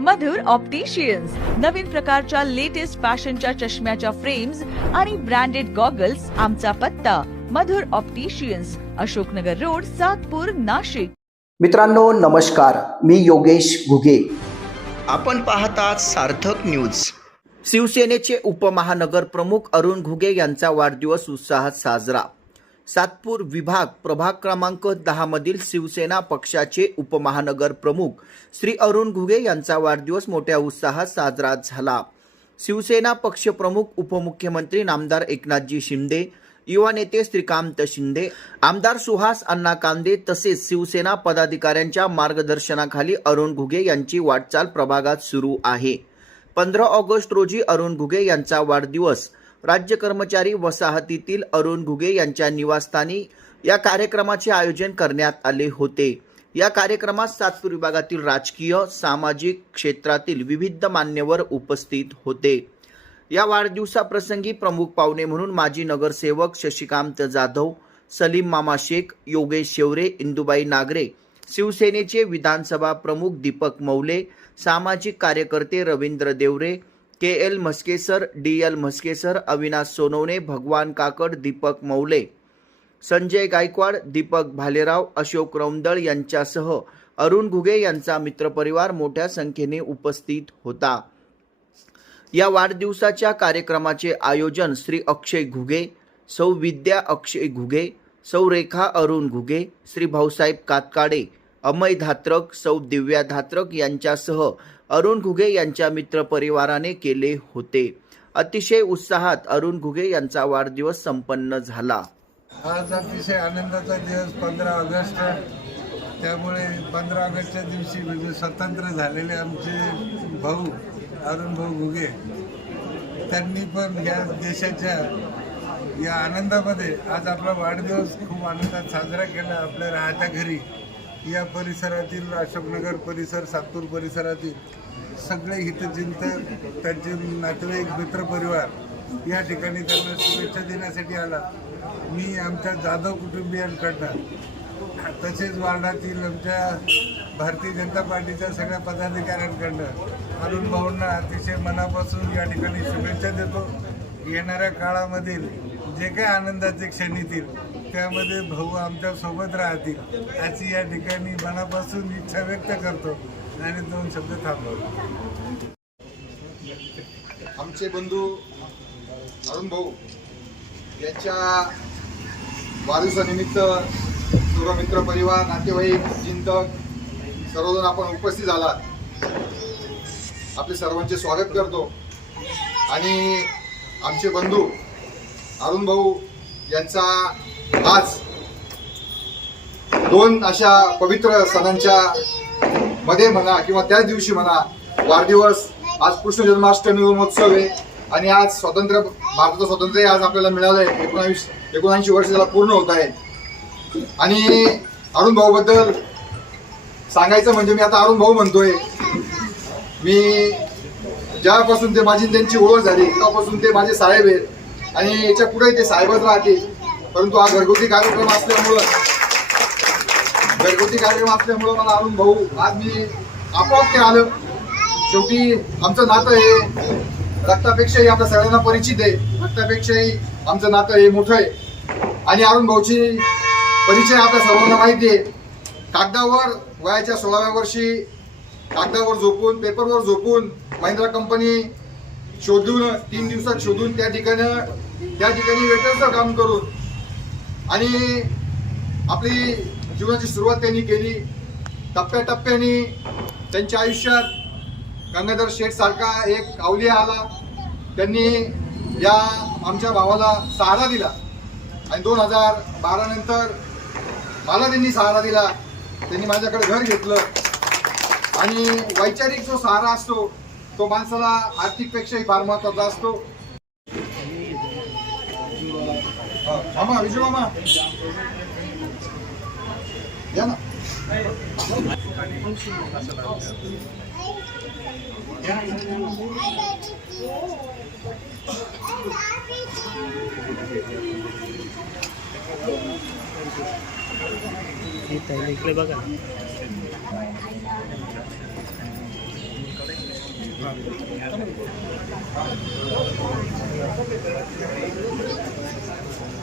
मधुर opticians नवीन प्रकारच्या latest फॅशनच्या चष्म्याच्या फ्रेम्स आणि ब्रँडेड गॉगल्स आमचा पत्ता. Madhur opticians Ashoknagar road Satpur Nashik. मित्रांनो नमस्कार. मी योगेश घुगे. आपण पाहतात सार्थक न्यूज शिवसेनेचे उपमहानगर प्रमुख अरुण घुगे यांचा वाढदिवस उत्साहात साजरा. सातपूर विभाग प्रभाग क्रमांक दहामधील शिवसेना पक्षाचे उपमहानगर प्रमुख श्री अरुण घुगे यांचा वाढदिवस मोठ्या उत्साहात साजरा झाला. शिवसेना पक्षप्रमुख उपमुख्यमंत्री नामदार एकनाथजी शिंदे युवा नेते श्रीकांत शिंदे आमदार सुहास अण्णा कांदे तसेच शिवसेना पदाधिकाऱ्यांच्या मार्गदर्शनाखाली अरुण घुगे यांची वाटचाल प्रभागात सुरू आहे. पंधरा ऑगस्ट रोजी अरुण घुगे यांचा वाढदिवस राज्य कर्मचारी वसाहतीतील अरुण घुगे यांच्या निवासस्थानी या कार्यक्रमाचे आयोजन करण्यात आले होते. या कार्यक्रमात सातपूर विभागातील राजकीय सामाजिक क्षेत्रातील विविध मान्यवर उपस्थित होते. या वाढदिवसाप्रसंगी प्रमुख पाहुणे म्हणून माजी नगरसेवक शशिकांत जाधव सलीम मामा शेख योगेश शेवरे इंदुबाई नागरे शिवसेनेचे विधानसभा प्रमुख दीपक मौले सामाजिक कार्यकर्ते Ravindra Deore K L Mhaske sir D L Mhaske sir Avinash Sonawane Bhagwan Kakad Deepak मौले संजय गायकवाड दीपक भालेराव अशोक रौंदळ यांच्यासह अरुण घुगे यांचा मित्रपरिवार मोठ्या संख्येने उपस्थित होता. या वाढदिवसाच्या कार्यक्रमाचे आयोजन श्री अक्षय घुगे सौ विद्या अक्षय घुगे सौ रेखा अरुण घुगे श्री भाऊसाहेब कातकाडे अमय धात्रक सौ दिव्या धात्रक यांच्यासह अरुण घुगे यांच्या मित्रपरिवाराने केले होते. अतिशय उत्साहात अरुण घुगे यांचा वाढदिवस संपन्न झाला. आज अतिशय आनंदाचा दिवस पंधरा ऑगस्ट. त्यामुळे पंधरा ऑगस्टच्या दिवशी म्हणजे स्वतंत्र झालेले आमचे भाऊ अरुण भाऊ घुगे त्यांनी पण या देशाच्या या आनंदामध्ये आज आपला वाढदिवस खूप आनंदात साजरा केला आपल्या राहत्या घरी. या परिसरातील अशोकनगर परिसर सातपूर परिसरातील सगळे हितचिंतक त्यांचे नातेवाईक मित्रपरिवार या ठिकाणी त्यांना शुभेच्छा देण्यासाठी आला. मी आमच्या जाधव कुटुंबियांकडनं तसेच वार्डातील आमच्या भारतीय जनता पार्टीच्या सगळ्या पदाधिकाऱ्यांकडनं अरुण भाऊंना अतिशय मनापासून या ठिकाणी शुभेच्छा देतो. येणाऱ्या काळामधील जे काही आनंदाचे क्षण येतील त्यामध्ये भाऊ आमच्यासोबत राहतील अशी या ठिकाणी मनापासून इच्छा व्यक्त करतो आणि दोन शब्द थांबवतो. आमचे बंधू अरुण भाऊ यांच्या वाढदिवसानिमित्त सर्व मित्र परिवार नातेवाईक चिंतक सर्वजण आपण उपस्थित आलात आपले सर्वांचे स्वागत करतो. आणि आमचे बंधू अरुण भाऊ यांचा आज दोन अशा पवित्र सणांच्या मध्ये म्हणा किंवा त्याच दिवशी म्हणा वाढदिवस आज कृष्ण जन्माष्टमी महोत्सव आहे आणि आज स्वातंत्र्य भारताचं स्वातंत्र्य आज आपल्याला मिळालंय. एकोणावीस एकोणऐंशी वर्ष त्याला पूर्ण होत आहे आणि अरुण भाऊ बद्दल सांगायचं म्हणजे मी आता अरुण भाऊ म्हणतोय. मी ज्यापासून ते माझी त्यांची ओळख झाली तेव्हापासून ते माझे साहेब आहेत. आणि याच्यापुढे ते साहेबच राहतील. परंतु हा घरगुती कार्यक्रम असल्यामुळं घरगुती कार्यक्रम असल्यामुळं मला अरुण भाऊ आज मी आपोआप ते आलं शेवटी आमचं नातं हे रक्तापेक्षाही आपल्या सगळ्यांना परिचित आहे. रक्तापेक्षाही आमचं नातं हे मोठं आहे. आणि अरुण भाऊची परिचय आपल्या सर्वांना माहिती आहे. कागदावर वयाच्या सोळाव्या वर्षी कागदावर झोपून पेपरवर झोपून महिंद्रा कंपनी शोधून तीन दिवसात शोधून त्या ठिकाणी त्या ठिकाणी वेटरचं काम करून आणि आपली जीवनाची सुरुवात त्यांनी केली. टप्प्याटप्प्याने त्यांच्या आयुष्यात गंगाधर शेठ सारखा एक अवलिया आला. त्यांनी या आमच्या भावाला सहारा दिला. आणि दोन हजार बारा नंतर मला त्यांनी सहारा दिला. त्यांनी माझ्याकडे घर घेतलं. आणि वैचारिक जो सहारा असतो तो माणसाला आर्थिकपेक्षाही फार महत्त्वाचा असतो. मामा विजय मामा. या ना. इकडे बघा.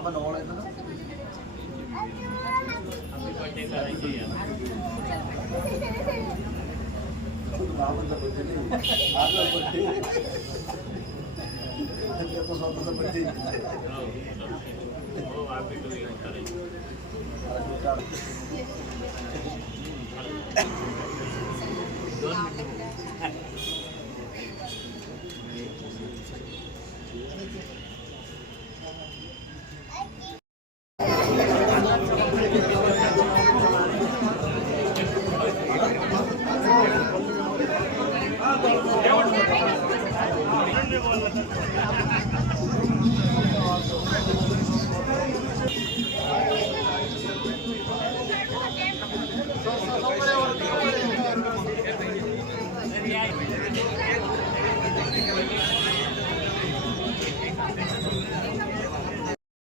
बाबा नवळ आहेत ना बाबांचा बर्थडे माझा बर्थडे स्वतःचा बर्थडे दोन